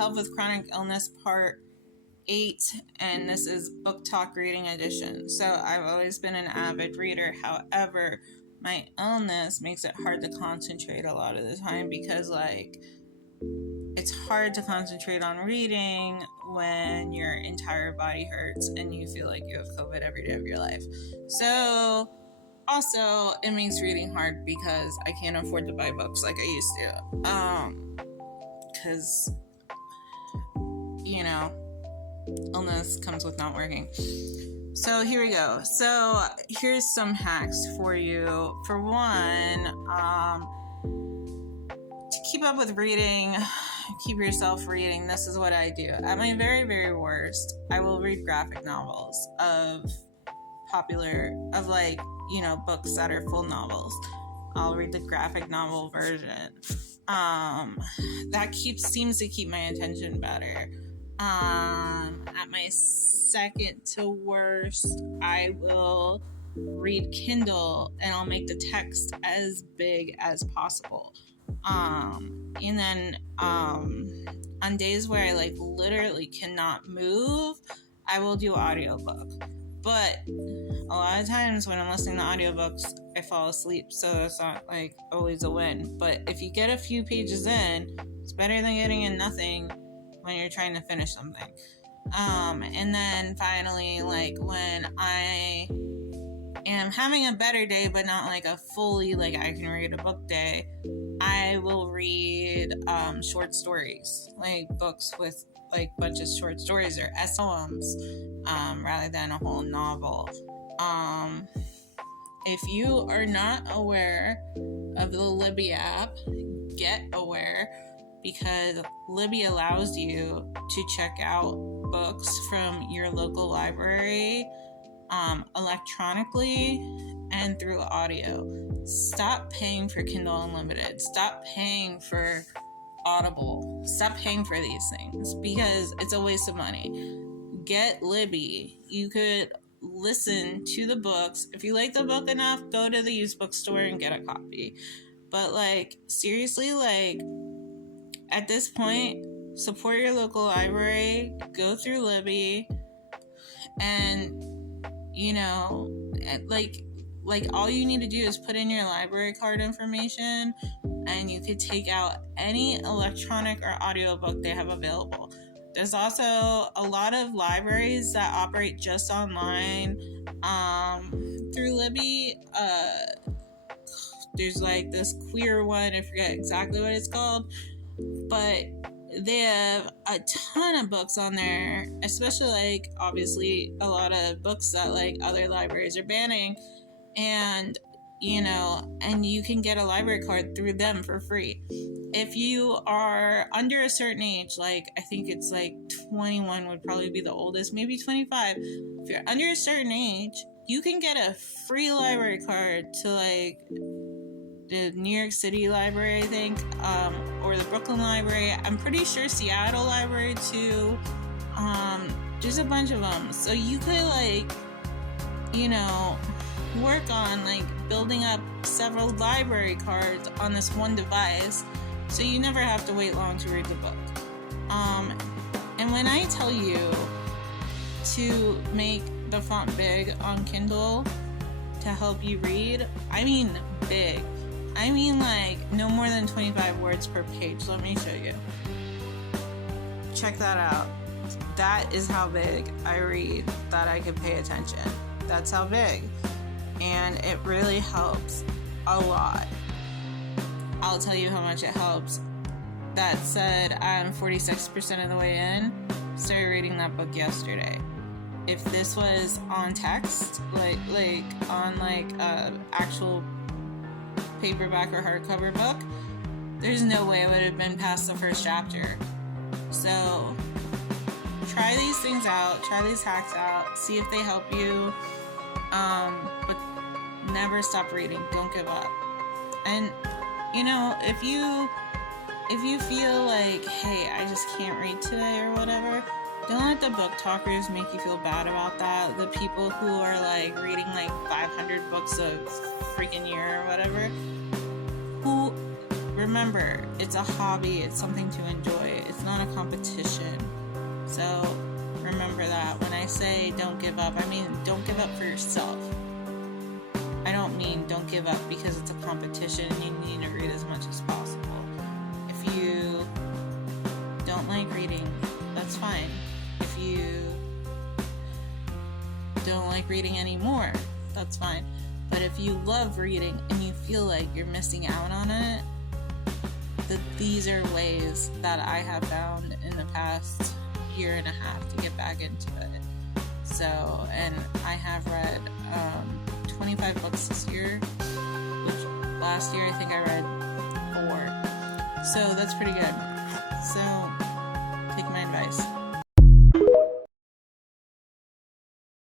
Help with Chronic Illness Part 8, and this is Book Talk Reading Edition. So I've always been an avid reader. However, my illness makes it hard to concentrate a lot of the time because, like, it's hard to concentrate on reading when your entire body hurts and you feel like you have COVID every day of your life. So, also, it makes reading hard because I can't afford to buy books like I used to. Because, you know, illness comes with not working. So here we go. So here's some hacks for you. For one, to keep up with reading, keep yourself reading, this is what I do. At my very, very worst, I will read graphic novels of books that are full novels. I'll read the graphic novel version. That seems to keep my attention better. At my second to worst, I will read Kindle and I'll make the text as big as possible. And then on days where I literally cannot move, I will do audiobook. But a lot of times when I'm listening to audiobooks, I fall asleep, so that's not always a win. But if you get a few pages in, it's better than getting in nothing when you're trying to finish something. And then finally, when I am having a better day, but not a fully I can read a book day, I will read short stories, books with bunch of short stories or poems, rather than a whole novel. If you are not aware of the Libby app, get aware, because Libby allows you to check out books from your local library electronically and through audio. Stop paying for Kindle Unlimited. Stop paying for Audible. Stop paying for these things because it's a waste of money. Get Libby. You could listen to the books. If you like the book enough, go to the used bookstore and get a copy. But seriously, at this point, support your local library, go through Libby, and all you need to do is put in your library card information and you could take out any electronic or audiobook they have available. There's also a lot of libraries that operate just online through Libby. There's this queer one, I forget exactly what it's called, but they have a ton of books on there, especially obviously a lot of books that other libraries are banning, and you can get a library card through them for free. If you are under a certain age, I think it's 21 would probably be the oldest, maybe 25. If you're under a certain age, you can get a free library card to the New York City Library, I think, or the Brooklyn Library. I'm pretty sure Seattle Library too. There's a bunch of them. So you could work on building up several library cards on this one device, so you never have to wait long to read the book. And when I tell you to make the font big on Kindle to help you read, I mean big. I mean no more than 25 words per page. Let me show you. Check that out. That is how big I read that I can pay attention. That's how big. And it really helps a lot. I'll tell you how much it helps. That said, I'm 46% of the way in. Started reading that book yesterday. If this was on text, on a actual paperback or hardcover book, there's no way I would have been past the first chapter. So try these things out, try these hacks out, see if they help you. But never stop reading. Don't give up. And if you feel hey, I just can't read today or whatever, don't let the book talkers make you feel bad about that. The people who are reading 500 books a freaking year or whatever. Who, remember, it's a hobby. It's something to enjoy. It's not a competition. So remember that. When I say don't give up, I mean don't give up for yourself. I don't mean don't give up because it's a competition and you need to read as much as possible. If you don't like reading, that's fine. If you don't like reading anymore, that's fine. But if you love reading and you feel like you're missing out on it, these are ways that I have found in the past year and a half to get back into it. So, and I have read 25 books this year, which last year I think I read 4. So that's pretty good. So